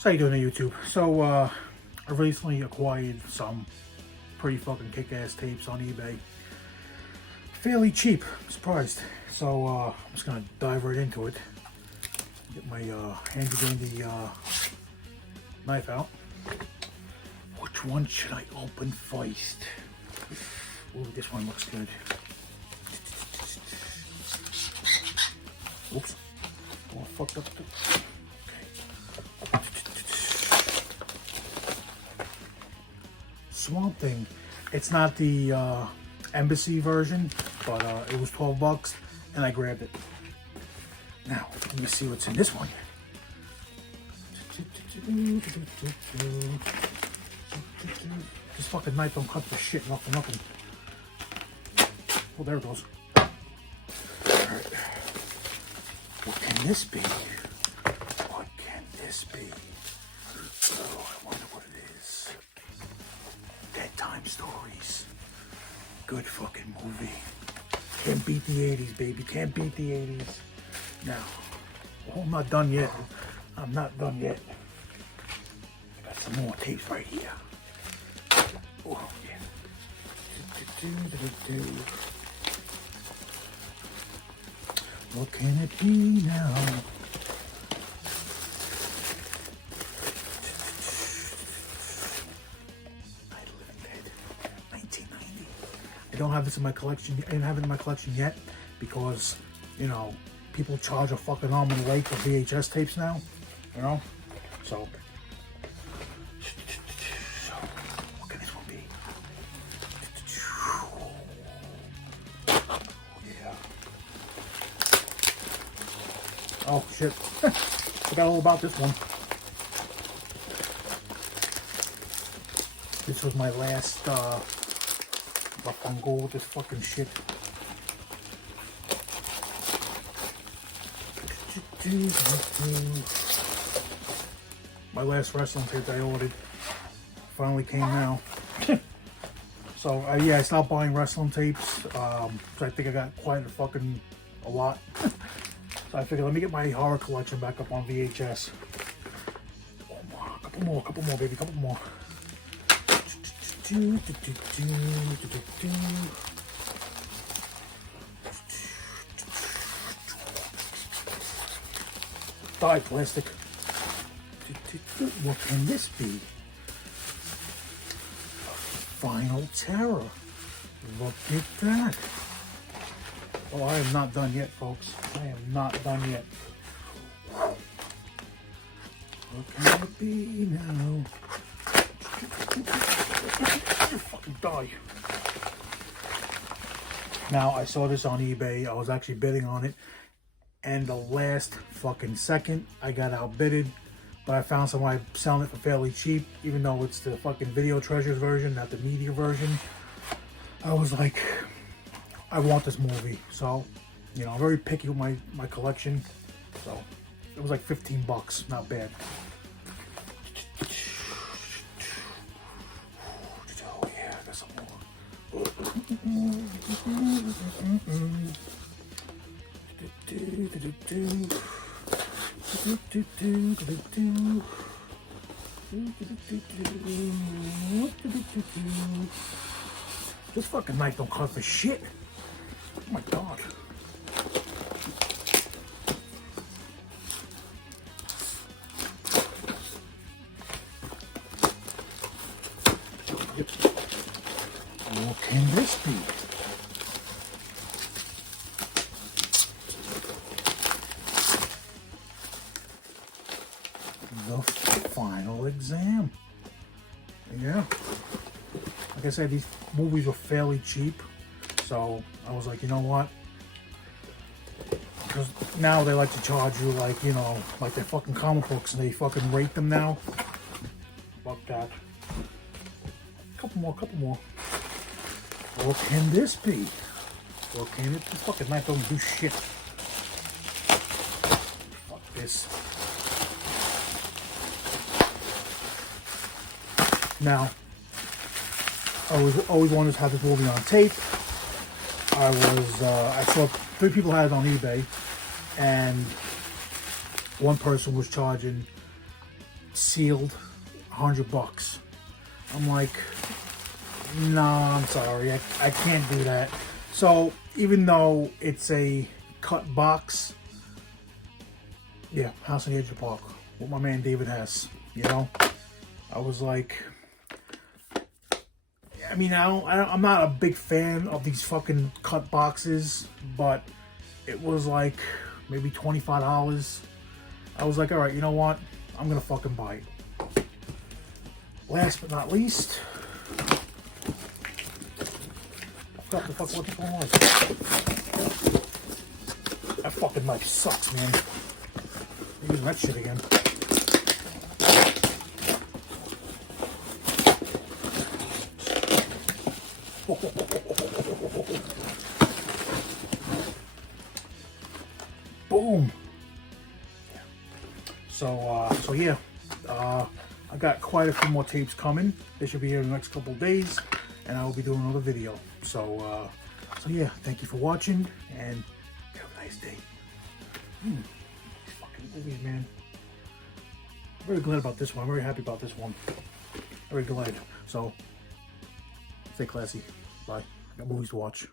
So how you doing on YouTube? So I recently acquired some pretty fucking kick-ass tapes on eBay. Fairly cheap, I'm surprised. So I'm just gonna dive right into it. Get my handy dandy knife out. Which one should I open first? Ooh, this one looks good. Oops. Oh, fucked up. Swamp Thing. It's not the embassy version, but it was 12 bucks and I grabbed it. Now, let me see what's in this one. This fucking knife don't cut for shit, nothing. Oh, there it goes. Alright. What can this be? What can this be? Oh, I wonder what it is. Dead Time Stories. Good fucking movie. Can't beat the 80s, baby. Can't beat the 80s. Now, oh, I'm not done yet. I'm not done yet. I got some more tapes right here. Oh, yeah. What can it be now? I don't have this in my collection. I didn't have it in my collection yet because, you know, people charge a fucking arm and a leg for VHS tapes now, you know? So what can this one be? Yeah. Oh shit. Forgot all about this one. This was my last I'm gonna go with this fucking shit. My last wrestling tape I ordered finally came now. So yeah, I stopped buying wrestling tapes. So I think I got quite a lot. So I figured let me get my horror collection back up on VHS. Couple more, baby, couple more. Die plastic. What can this be? Final Terror. Look at that. Oh, I am not done yet, folks. I am not done yet. What can it be now? Fucking die. Now, I saw this on eBay. I was actually bidding on it. And the last fucking second, I got outbidded. But I found somebody selling it for fairly cheap, even though it's the fucking Video Treasures version, not the media version. I was like, I want this movie. So, you know, I'm very picky with my collection. So, it was like 15 bucks. Not bad. Oh yeah, I got some more. This fucking knife don't cut for shit. Oh my god. What can this be? The Final Exam. Yeah. Like I said, these movies were fairly cheap. So I was like, you know what? Because now they like to charge you like, you know, like they're fucking comic books and they fucking rate them now. Fuck that. Couple more. What can this be? What can it? This fucking knife don't do shit. Fuck this. Now, I always wanted to have this movie on tape. I saw 3 people had it on eBay, and one person was charging sealed, $100. I'm like, nah, I'm sorry, I can't do that. So even though it's a cut box, yeah, House on the Edge of the Park, what my man David has, you know, I was like, I mean, I'm not a big fan of these fucking cut boxes, but it was like maybe $25. I was like, all right, you know what? I'm gonna fucking buy it. Last but not least, I forgot the fuck what this one was. That fucking knife sucks, man. I'm using that shit again. Boom. So yeah, I got quite a few more tapes coming. They should be here in the next couple of days, and I will be doing another video. So yeah, thank you for watching, and have a nice day. These fucking movies, man. I'm very glad about this one. I'm very happy about this one. Very glad. So, stay classy. Bye. I got movies to watch.